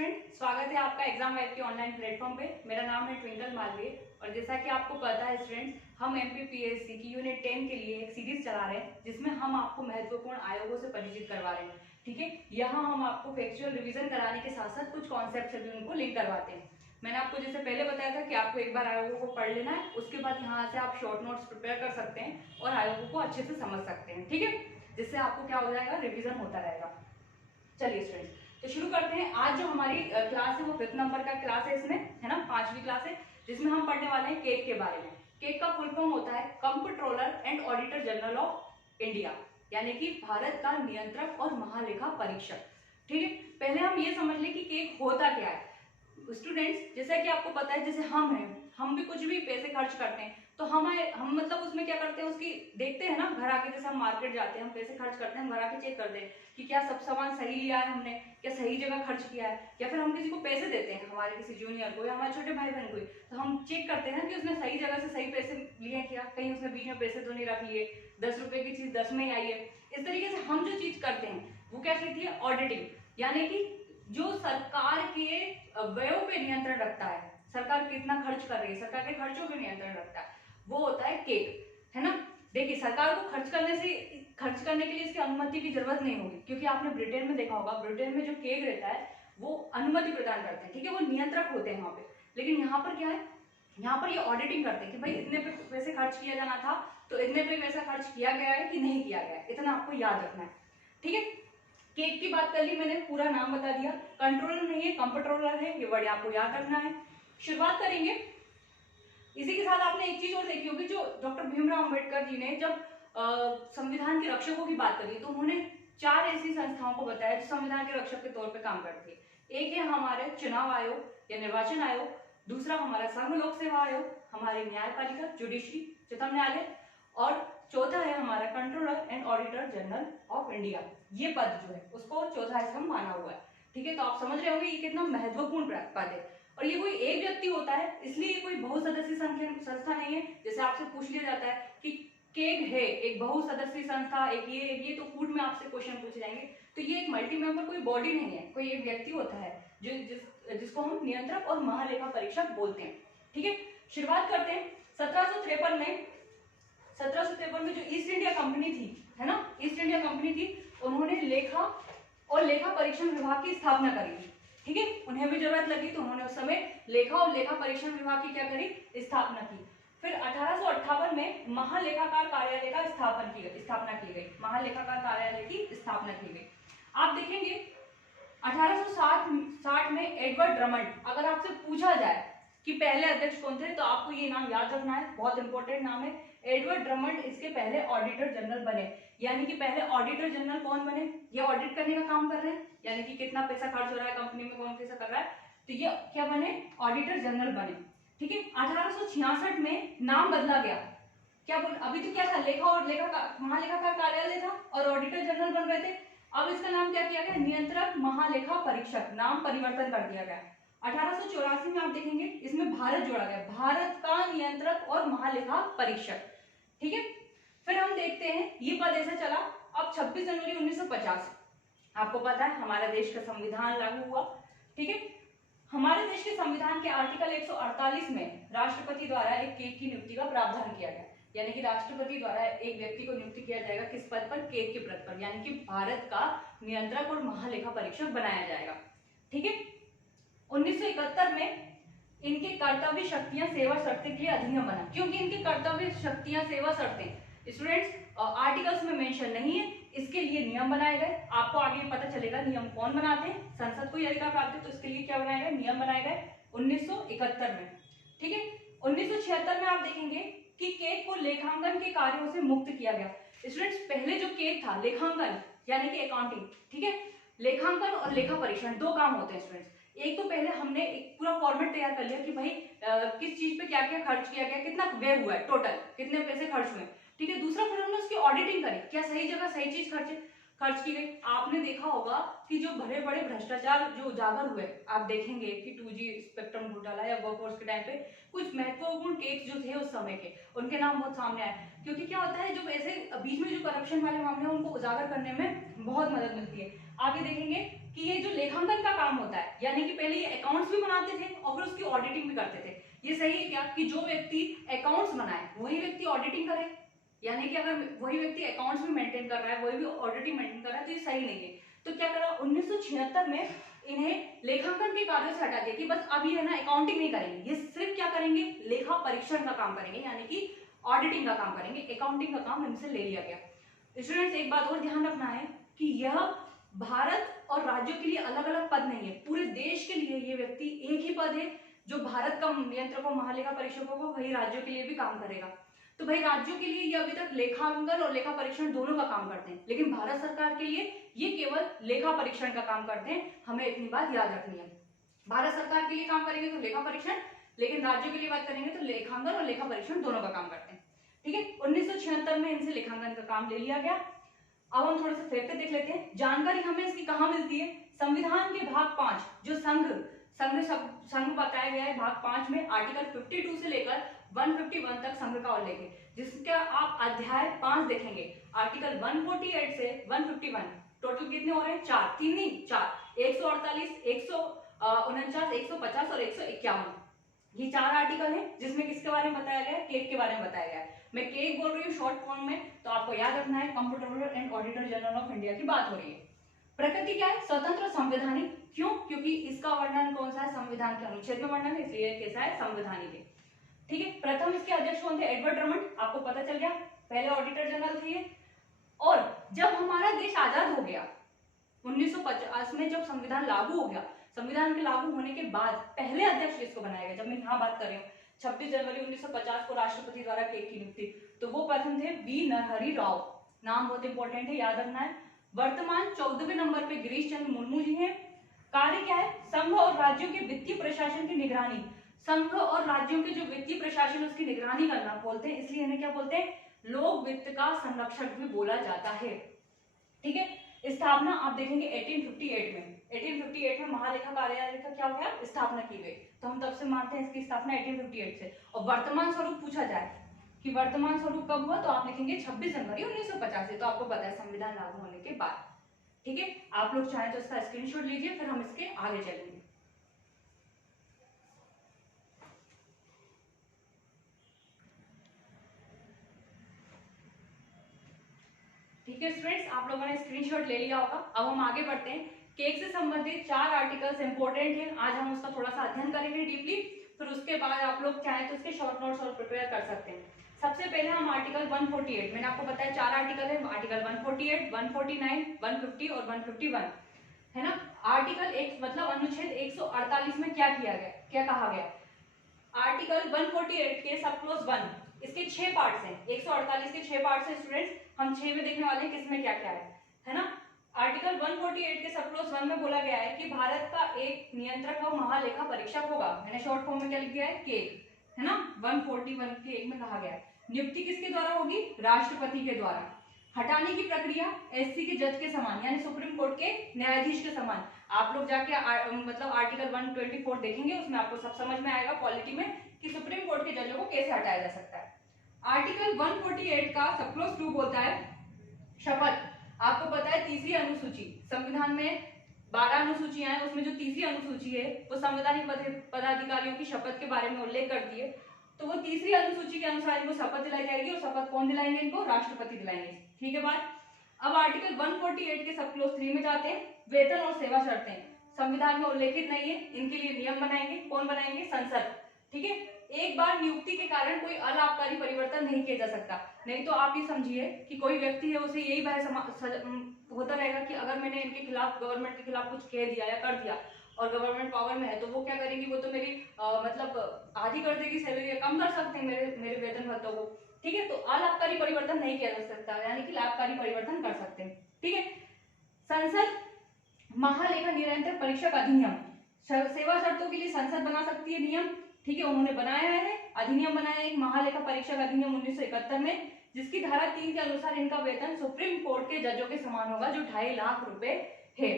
Student, स्वागत है आपका एग्जाम वेब के ऑनलाइन प्लेटफॉर्म पे। मेरा नाम है ट्विंकल मालवीय और जैसा कि आपको पता है स्टूडेंट्स, हम एमपीपीएससी की यूनिट 10 के लिए एक सीरीज चला रहे हैं जिसमें हम आपको महत्वपूर्ण आयोगों से परिचित करवा रहे हैं। ठीक है, यहाँ हम आपको फैक्चुअल रिवीजन कराने के साथ साथ कुछ कॉन्सेप्ट से भी उनको लिंक करवाते हैं। मैंने आपको जैसे पहले बताया था कि आपको एक बार आयोगों को पढ़ लेना है, उसके बाद यहाँ से आप शॉर्ट नोट्स प्रिपेयर कर सकते हैं और आयोगों को अच्छे से समझ सकते हैं। ठीक है, जिससे आपको क्या हो जाएगा, रिविजन होता रहेगा। चलिए स्टूडेंट्स, तो शुरू करते हैं। आज जो हमारी क्लास है वो 5th नंबर का क्लास है, इसमें है ना 5वीं क्लास है, जिसमें हम पढ़ने वाले हैं केक के बारे में। केक का फुल फॉर्म होता है comptroller and auditor general of India, यानी कि भारत का नियंत्रक और महालेखा परीक्षक। ठीक है, पहले हम ये समझ लें कि केक होता क्या है। स्टूडेंट्स, जैसा कि आपको पता है, जैसे हम भी कुछ भी पैसे खर्च करते हैं तो हम मतलब उसमें क्या करते हैं, उसकी देखते हैं ना, घर आके जैसे हम मार्केट जाते हैं, हम पैसे खर्च करते हैं, हम घर आके चेक करते हैं कि क्या सब सामान सही लिया है हमने, क्या सही जगह खर्च किया है। या फिर हम किसी को पैसे देते हैं, हमारे किसी जूनियर को या हमारे छोटे भाई बहन को, तो हम चेक करते हैं कि उसने सही जगह से सही पैसे लिए क्या, कहीं उसने बीच में पैसे तो नहीं रख लिए, 10 रुपए की चीज 10 में ही आई है। इस तरीके से हम जो चीज करते हैं वो क्या कहती है, ऑडिटिंग, यानी कि जो सरकार के व्ययों पे नियंत्रण रखता है, सरकार कितना खर्च कर रही है, सरकार के खर्चों पे नियंत्रण रखता है, वो होता है केक, है ना। देखिए, सरकार को खर्च करने के लिए इसकी अनुमति की जरूरत नहीं होगी, क्योंकि आपने ब्रिटेन में देखा होगा, ब्रिटेन में जो केक रहता है वो अनुमति प्रदान करते हैं। ठीक है, वो नियंत्रक होते हैं वहां पे। लेकिन यहाँ पर क्या है, यहाँ पर ये ऑडिटिंग करते हैं कि भाई इतने पे पैसे खर्च किया जाना था, तो इतने पे पैसा खर्च किया गया है कि नहीं किया गया है, इतना आपको याद रखना है। ठीक है, केक की बात कर ली मैंने, पूरा नाम बता दिया। कंट्रोलर नहीं है, कंप्ट्रोलर है, ये वर्ड आपको याद रखना है। शुरुआत करेंगे। इसी के साथ आपने एक चीज और देखी होगी, जो डॉक्टर भीमराव अंबेडकर जी ने जब संविधान के रक्षकों की बात करी तो उन्होंने 4 ऐसी संस्थाओं को बताया जो संविधान के रक्षक के तौर पे काम करती है। एक है हमारे चुनाव आयोग या निर्वाचन आयोग, दूसरा हमारा संघ लोक सेवा आयोग, हमारी न्यायपालिका जुडिशरी उच्चतम न्यायालय, और चौथा है हमारा controller and auditor general of India. ये पद जो है उसको चौथा स्तंभ माना हुआ है। ठीक है, तो आप समझ रहे होंगे ये कितना महत्वपूर्ण पद है। और ये कोई एक व्यक्ति होता है, इसलिए ये कोई बहुसदस्यीय संस्था नहीं है। जैसे आपसे पूछ लिया जाता है कि केग है एक बहुसदस्यीय संस्था, एक ये तो कूट में आपसे क्वेश्चन पूछे जाएंगे, तो ये एक मल्टी मेंबर कोई बॉडी नहीं है, कोई एक व्यक्ति होता है जिसको हम नियंत्रक और महालेखा परीक्षक बोलते हैं। ठीक है, शुरुआत करते हैं। 1753 में जो ईस्ट इंडिया कंपनी थी, है ना, ईस्ट इंडिया कंपनी थी, उन्होंने लेखा और लेखा परीक्षण विभाग की स्थापना करी थी। ठीक है, उन्हें भी जरूरत लगी तो उन्होंने उस समय लेखा और लेखा परीक्षण विभाग की क्या करी, स्थापना की। फिर 1858 में महालेखाकार कार्यालय का स्थापना की गई, महालेखाकार कार्यालय की स्थापना की गई। आप देखेंगे 1860 में एडवर्ड ड्रमंड, अगर आपसे पूछा जाए कि पहले अध्यक्ष कौन थे, तो आपको ये नाम याद रखना है, बहुत इंपॉर्टेंट नाम है। एडवर्ड ड्रमंड इसके पहले ऑडिटर जनरल बने, यानी कि पहले ऑडिटर जनरल कौन बने, ये ऑडिट करने का काम कर रहे हैं, यानी कि कितना पैसा खर्च हो रहा है कंपनी में, कौन कैसा कर रहा है, तो ये क्या बने, ऑडिटर जनरल बने। ठीक है, 1866 में नाम बदला गया। क्या बोल, अभी तो क्या था, लेखा और महालेखाकार कार्यालय था और ऑडिटर जनरल बन रहे थे। अब इसका नाम क्या किया गया, नियंत्रक महालेखा परीक्षक, नाम परिवर्तन कर दिया गया। 1884 में आप देखेंगे इसमें भारत जोड़ा गया, भारत का नियंत्रक और महालेखा परीक्षक। ठीक है, फिर हम देखते हैं ये पद ऐसा चला। अब 26 जनवरी 1950, आपको पता है हमारा देश का संविधान लागू हुआ। ठीक है, हमारे देश के संविधान के आर्टिकल 148 में राष्ट्रपति द्वारा एक केक की नियुक्ति का प्रावधान किया गया, यानी कि राष्ट्रपति द्वारा एक व्यक्ति को नियुक्त किया जाएगा किस पद पर, केक के पद पर, यानी कि भारत का नियंत्रक और महालेखा परीक्षक बनाया जाएगा। ठीक है, 1971 में इनके कर्तव्य शक्तियां सेवा शर्तें के लिए अधिनियम बना, क्योंकि इनके कर्तव्य शक्तियां सेवा शर्तें स्टूडेंट्स आर्टिकल्स में मेंशन नहीं है, इसके लिए नियम बनाए गए। आपको आगे पता चलेगा नियम कौन बनाते हैं, संसद को यह अधिकार प्राप्त है, तो इसके लिए क्या बनाए गए, नियम बनाए गए 1971 में। ठीक है, 1976 में आप देखेंगे कि केक को लेखांकन के कार्यों से मुक्त किया गया। स्टूडेंट्स, पहले जो केक था लेखांकन यानी कि अकाउंटिंग, ठीक है, लेखांकन और लेखा परीक्षण दो काम होते हैं स्टूडेंट्स। एक तो पहले हमने एक पूरा फॉर्मेट तैयार कर लिया कि भाई किस चीज पे क्या क्या खर्च किया गया, कितना व्यय हुआ है, टोटल कितने पैसे खर्च हुए। ठीक है, दूसरा फिर हमने उसकी ऑडिटिंग करी, क्या सही जगह सही चीज खर्च की गई। आपने देखा होगा कि जो बड़े बड़े भ्रष्टाचार जो उजागर हुए, आप देखेंगे कि 2G स्पेक्ट्रम घोटाला या वर्कफोर्स के टाइम पे कुछ महत्वपूर्ण केस जो थे उस समय के, उनके नाम बहुत सामने आए। क्योंकि क्या होता है, जो ऐसे बीच में जो करप्शन वाले मामले हैं उनको उजागर करने में बहुत मदद मिलती है। आगे देखेंगे कि ये जो लेखांकन का काम होता है, यानी कि पहले ये अकाउंट्स भी बनाते थे और फिर उसकी ऑडिटिंग भी करते थे। ये सही है क्या कि जो व्यक्ति अकाउंट्स बनाए वही व्यक्ति ऑडिटिंग करे? यानी कि अगर वही व्यक्ति अकाउंट्स भी मेंटेन कर रहा है, वही भी ऑडिटिंग मेंटेन कर रहा है, तो ये सही नहीं है। तो क्या करा 1976 में इन्हें लेखांकन के कार्यों से हटा दिया कि बस अब ये ना अकाउंटिंग नहीं करेंगे, ये सिर्फ क्या करेंगे, लेखा परीक्षण का काम करेंगे, यानी कि ऑडिटिंग का काम करेंगे। अकाउंटिंग का काम इनसे ले लिया गया। स्टूडेंट्स एक बात और ध्यान रखना है कि यह भारत और राज्यों के लिए अलग अलग पद नहीं है, पूरे देश के लिए ये व्यक्ति एक ही पद है। जो भारत का नियंत्रक महालेखा परीक्षक होगा वही राज्यों के लिए भी काम करेगा। तो भाई राज्यों के लिए ये अभी तक लेखांकन और लेखा परीक्षण दोनों का काम करते हैं, लेकिन भारत सरकार के लिए ये केवल लेखा परीक्षण का काम करते हैं। हमें इतनी बात याद रखनी है। भारत सरकार के लिए काम करेंगे तो लेखा परीक्षण, लेकिन राज्यों के लिए बात करेंगे तो लेखांकन और लेखा परीक्षण दोनों का काम करते हैं। ठीक है, 1976 में इनसे लेखांकन का काम ले लिया गया। अब हम थोड़ा सा फैक्ट देख लेते हैं। जानकारी हमें इसकी कहाँ मिलती है? संविधान के भाग 5 जो संघ बताया गया है, भाग 5 में आर्टिकल 52 से लेकर 151 तक संघ का उल्लेख है, जिसका आप अध्याय 5 देखेंगे। आर्टिकल 148 से 151 टोटल कितने हो रहे हैं? 4, 3 नहीं 4, 148, 149, 150 और 151। ये 4 आर्टिकल हैं जिसमें किसके बारे में बताया गया है? केक के बारे में बताया गया है। मैं केक बोल रही हूँ शॉर्ट फॉर्म में, तो आपको याद रखना है comptroller and auditor general of India की बात हो रही है। प्रकृति क्या है? स्वतंत्र संवैधानिक। क्यों? क्योंकि इसका वर्णन कौन सा है? संविधान के अनुच्छेद में वर्णन है, इसलिए कैसा है? संवैधानिक है। ठीक है, प्रथम इसके अध्यक्ष कौन थे? Edward Drummond. आपको पता चल गया, पहले ऑडिटर जनरल थे। और जब हमारा देश आजाद हो गया 1950 में, जब संविधान लागू हो गया, संविधान के लागू होने के बाद पहले अध्यक्ष किसको बनाया गया? जब मैं यहाँ बात कर रही हूँ 26 जनवरी 1950 को राष्ट्रपति द्वारा केक की नियुक्ति, तो वो प्रथम थे वी नरहरि राव। नाम बहुत इंपॉर्टेंट है, याद रखना है। वर्तमान 14वें नंबर पे गिरीश चंद्र मुर्मू जी हैं। कार्य क्या है? संघ और राज्यों के वित्तीय प्रशासन की निगरानी। संघ और राज्यों के जो वित्तीय प्रशासन उसकी निगरानी करना बोलते हैं, इसलिए इन्हें क्या बोलते हैं? लोक वित्त का संरक्षक भी बोला जाता है। ठीक है, स्थापना आप देखेंगे 1858 में। 1858 में महालेखा कार्यालय का क्या हो गया? स्थापना की गई। तो हम तब से मानते हैं इसकी स्थापना 1858 से। और वर्तमान स्वरूप पूछा जाए कि वर्तमान स्वरूप कब हुआ, तो आप लिखेंगे 26 जनवरी 1950 से। तो आपको पता है संविधान लागू होने के बाद। ठीक है, आप लोग चाहें तो इसका स्क्रीनशॉट लीजिए, फिर हम इसके आगे चलेंगे। ठीक है स्टूडेंट्स, आप लोगों ने स्क्रीनशॉट ले लिया होगा। अब हम आगे बढ़ते हैं। केक से संबंधित 4 आर्टिकल्स इंपॉर्टेंट हैं, आज हम उसका थोड़ा सा अध्ययन करेंगे डीपली, फिर उसके बाद आप लोग चाहें तो उसके शॉर्ट नोट्स और प्रिपेयर कर सकते हैं। सबसे पहले हम आर्टिकल 148, मैंने आपको बताया 4 आर्टिकल है, आर्टिकल 148, 149, 150 और 151 है ना। आर्टिकल एक मतलब अनुच्छेद 148 में क्या किया गया, क्या कहा गया? आर्टिकल 148 के सब क्लोज 1, इसके 6 पार्ट्स हैं। 148 के 6 पार्ट्स हैं स्टूडेंट्स, हम 6 में देखने वाले हैं किसमें क्या क्या है ना। आर्टिकल 148 के सब क्लोज 1 में बोला गया है कि भारत का एक नियंत्रक और महालेखा परीक्षक होगा। मैंने शॉर्ट फॉर्म में क्या लिख दिया है? केक, है ना। 141 के 1 में कहा गया है। नियुक्ति किसके द्वारा होगी? राष्ट्रपति के द्वारा। हटाने की प्रक्रिया एससी के जज के समान, यानी सुप्रीम कोर्ट के न्यायाधीश के समान। आप लोग जाके मतलब आर्टिकल 124 देखेंगे, उसमें आपको सब समझ में आएगा पॉलिटी में कि सुप्रीम कोर्ट के जजों को कैसे हटाया जा सकता है। आर्टिकल 148 का सब क्लोज 2 बोलता है शपथ। आपको पता है तीसरी अनुसूची, संविधान में 12 अनुसूचियां हैं, उसमें जो तीसरी अनुसूची है वो संवैधानिक पदाधिकारियों की शपथ के बारे में उल्लेख करती है। तो वो तीसरी अनुसूची के अनुसार इनको शपथ दिलाई जाएगी, और शपथ कौन दिलाएंगे? इनको राष्ट्रपति दिलाएंगे। ठीक है बात। अब आर्टिकल 148 के सब क्लोज 3 में जाते हैं। वेतन और सेवा शर्तें संविधान में उल्लेखित नहीं है, इनके लिए नियम बनाएंगे। कौन बनाएंगे? संसद। ठीक है, एक बार नियुक्ति के कारण कोई अलाभकारी परिवर्तन नहीं किया जा सकता। नहीं तो आप ये समझिए कि कोई व्यक्ति है, उसे यही होता रहेगा कि अगर मैंने इनके खिलाफ, गवर्नमेंट के खिलाफ कुछ कह दिया या कर दिया और गवर्नमेंट पावर में है, तो वो क्या करेगी? वो तो मेरी मतलब आधी कर देगी सैलरी, या कम कर सकते हैं मेरे वेतन भत्तों को। ठीक है, तो अलाभकारी परिवर्तन नहीं किया जा सकता, यानी कि लाभकारी परिवर्तन कर सकते हैं। ठीक है, संसद महालेखा निरंतर परीक्षक अधिनियम, सेवा शर्तों के लिए संसद बना सकती है नियम। ठीक है, उन्होंने बनाया है, अधिनियम बनाया एक महालेखा परीक्षक अधिनियम 1971 में, जिसकी धारा 3 के अनुसार इनका वेतन सुप्रीम कोर्ट के जजों के समान होगा, जो 2.5 लाख रुपए है।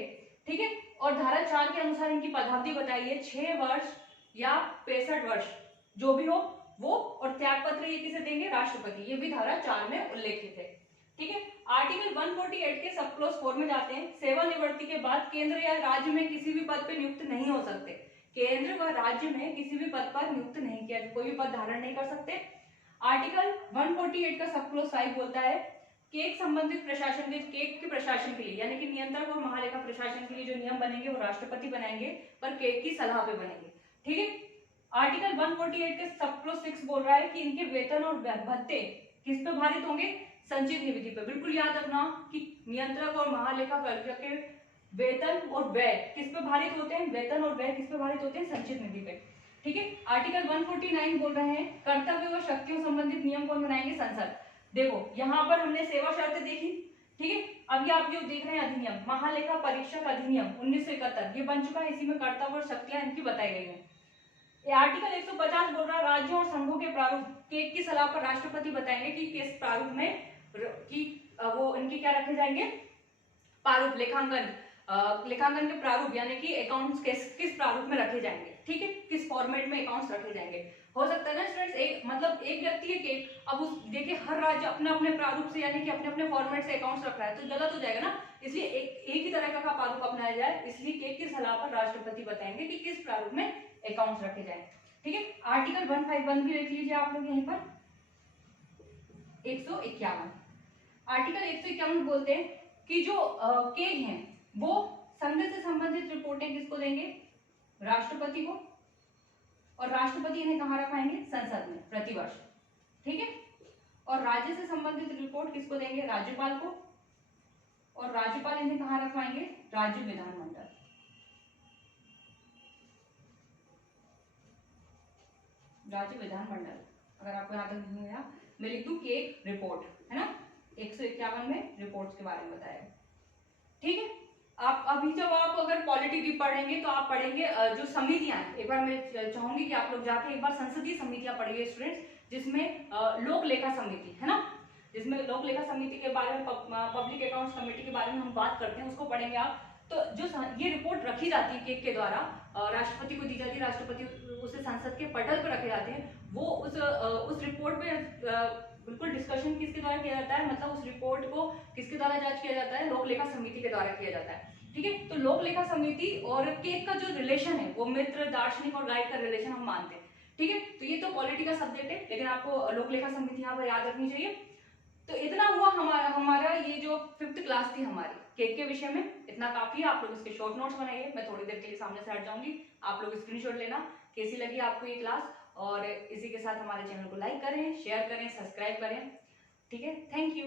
ठीक है, और धारा 4 के अनुसार इनकी पदावधि बताई है 6 वर्ष या 65 वर्ष, जो भी हो वो, और त्याग पत्र ये किसे देंगे? राष्ट्रपति। ये भी धारा 4 में उल्लेखित है। ठीक है, आर्टिकल 148 के सब क्लॉज 4 में जाते हैं। सेवानिवृत्ति के बाद केंद्र या राज्य में किसी भी पद पर नियुक्त नहीं हो सकते। केंद्र व राज्य में किसी भी पद पर नियुक्त नहीं किया, कोई भी पद धारण नहीं कर सकते। आर्टिकल 148 का सब क्लॉज 5 बोलता है केक संबंधित प्रशासन के, केक के प्रशासन के लिए यानी कि नियंत्रक और महालेखा प्रशासन के लिए जो नियम बनेंगे वो राष्ट्रपति बनाएंगे, पर केक की सलाह पे बनेंगे। ठीक है। आर्टिकल 148 के सब क्लॉज 6 बोल रहा है कि इनके वेतन और भत्ते किस पे भारित होंगे? संचित निधि पे। बिल्कुल याद रखना कि नियंत्रक और महालेखा परीक्षक के वेतन और व्यय किस पे भारित होते हैं? वेतन और व्यय किस पे भारित होते हैं? संचित निधि पे। ठीक है। आर्टिकल 149 बोल रहे हैं कर्तव्य व शक्तियों संबंधित नियम कौन बनाएंगे? संसद। देखो यहाँ पर हमने सेवा शर्तें देखी। ठीक है। अभी आप जो देख रहे हैं अधिनियम, महालेखा परीक्षक अधिनियम 1971 ये बन चुका है। इसी में कर्तव्य और शक्तियां इनकी बताई गई हैं। ये आर्टिकल 150 बोल रहा है राज्यों और संघों के प्रारूप केक की सलाह पर राष्ट्रपति बताएंगे कि किस प्रारूप में कि वो इनके क्या रखे जाएंगे? प्रारूप, लेखांकन के प्रारूप यानी कि अकाउंट्स किस प्रारूप में रखे जाएंगे। ठीक है। किस फॉर्मेट में अकाउंट्स रखे जाएंगे। हो सकता है ना स्टूडेंट्स, एक व्यक्ति है केक, अब उस देखिए हर राज्य अपने अपने प्रारूप से यानी कि अपने अपने फॉर्मेट से अकाउंट्स रख रहा है तो गलत हो जाएगा ना। इसलिए एक ही तरह का प्रारूप अपनाया जाए। इसलिए केक की सलाह पर राष्ट्रपति बताएंगे कि किस प्रारूप में अकाउंट्स रखे जाएं। ठीक है। आर्टिकल 151 भी देख लीजिए आप लोग यहीं पर। 151 आर्टिकल 151 बोलते हैं कि जो केक हैं वो संघ से संबंधित रिपोर्टें किसको देंगे? राष्ट्रपति को। और राष्ट्रपति इन्हें कहाँ रखाएंगे? संसद में प्रतिवर्ष। ठीक है। और राज्य से संबंधित रिपोर्ट किसको देंगे? राज्यपाल को। और राज्यपाल इन्हें कहाँ रखवाएंगे? राज्य विधानमंडल। राज्य विधानमंडल। अगर आपको याद नहीं है मैं लिख दूं केक रिपोर्ट, है ना। 151 में रिपोर्ट्स के बारे में बताया। ठीक है। आप अभी जब आप अगर पॉलिटी पढ़ेंगे तो आप पढ़ेंगे जो समितियां हैं। एक बार मैं चाहूंगी कि आप लोग जाके एक बार संसदीय समितियां पढ़िए स्टूडेंट्स, जिसमें लोक लेखा समिति है ना, जिसमें लोक लेखा समिति के बारे में, पब्लिक अकाउंट्स कमेटी के बारे में हम बात करते हैं, उसको पढ़ेंगे आप। तो जो ये रिपोर्ट रखी जाती है केक के द्वारा, राष्ट्रपति को दी जाती है, राष्ट्रपति उसे संसद के पटल पर रखे जाते हैं। वो उस रिपोर्ट पे बिल्कुल डिस्कशन किसके द्वारा किया जाता है? मतलब उस रिपोर्ट को किसके द्वारा जांच किया जाता है? लोक लेखा समिति के द्वारा किया जाता है। ठीक है। तो लोक लेखा समिति और केक का जो रिलेशन है वो मित्र, दार्शनिक और गाइड का रिलेशन हम मानते हैं। ठीक है। तो ये तो पॉलिटी का सब्जेक्ट है, लेकिन आपको लोक लेखा समिति यहाँ पर याद रखनी चाहिए। तो इतना हुआ हमारा ये जो 5th क्लास थी हमारी केक के विषय में, इतना काफी है। आप लोग इसके शॉर्ट नोट्स बनाइए, मैं थोड़ी देर के लिए सामने से हट जाऊंगी, आप लोग स्क्रीनशॉट लेना कैसी लगी आपको ये क्लास। और इसी के साथ हमारे चैनल को लाइक करें, शेयर करें, सब्सक्राइब करें। ठीक है। Thank you.